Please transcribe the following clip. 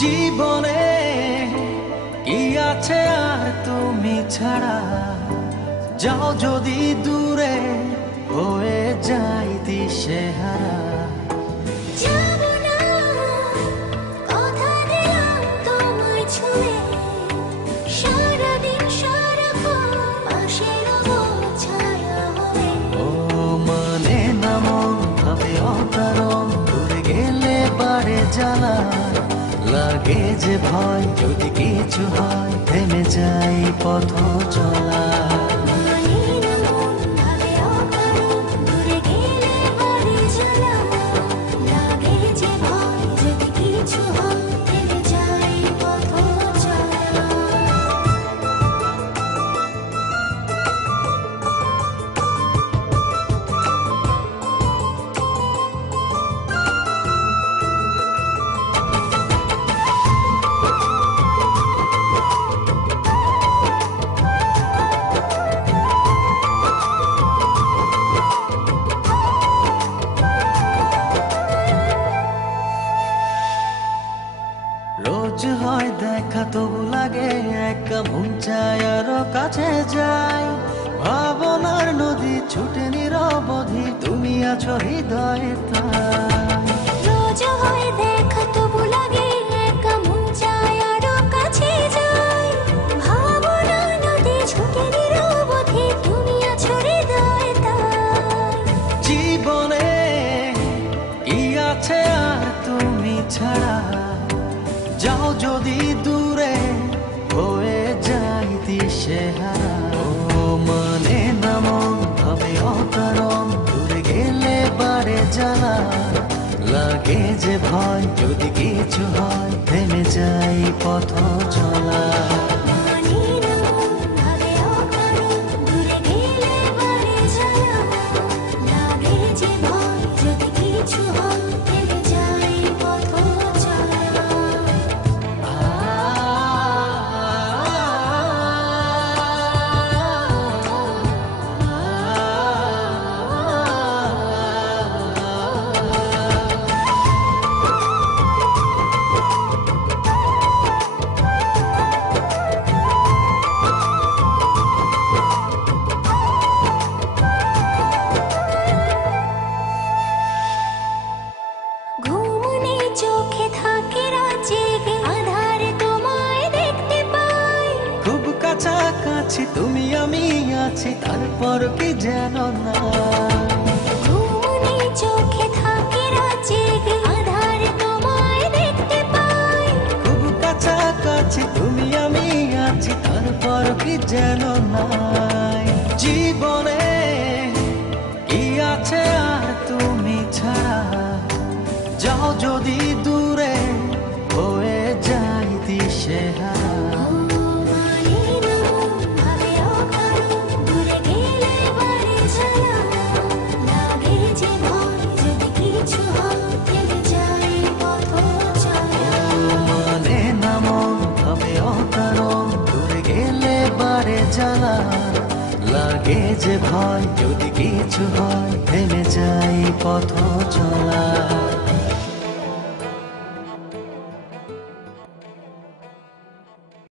জীবনে কি আছে আর তুমি ছাড়া, যাও যদি দূরে হয়ে যাই দিশেহারা। ও মানে না মন ভাবে অকারণ, দূরে গেলে বাড়ে জ্বালা, লাগে যে ভয় যদি কিছু হয়, থেমে যাই পথ চলা। রোজ হয় দেখা তবু লাগে একা, মন চায় আরো কাছে যাই, ভাবনার নদী ছুটে নিরবধি, তুমি আছো হৃদয়ে তাই। রোজ হয় দেখা তবু লাগে একা, মন চায় আরো কাছে যাই, ভাবনার নদী ছুটে নিরবধি, তুমি আছো হৃদয়ে তাই। জীবনে কি আছে আর তুমি ছাড়া, যাও যদি দূরে হয়ে যাই দিশেহারা। ও মানে না মন ভাবে অকারণ, দূরে গেলে বাড়ে জ্বালা, লাগে যে ভয় যদি কিছু হয়, থেমে যাই পথ চলা। চোখে থাকে রাত জেগে, আধারে তোমায় দেখতে পাই, খুব কাছাকাছি তুমি আমি আছি, তারপর কি যেন না। ঘুমনে চোখে থাকে রাত জেগে, আধারে তোমায় দেখতে পাই, খুব কাছাকাছি তুমি আমি আছি, তারপর কি যেন নাই। জীবনে কি আছে আর তুমি ছাড়া, যাও যদি দূরে হয়ে যাই দিশেহারা। মানে না মন ভাবে অকারণ, দূরে গেলে বাড়ে জ্বালা, লাগে যে ভয় যদি কিছু হয়, থেমে যাই পথ চলা।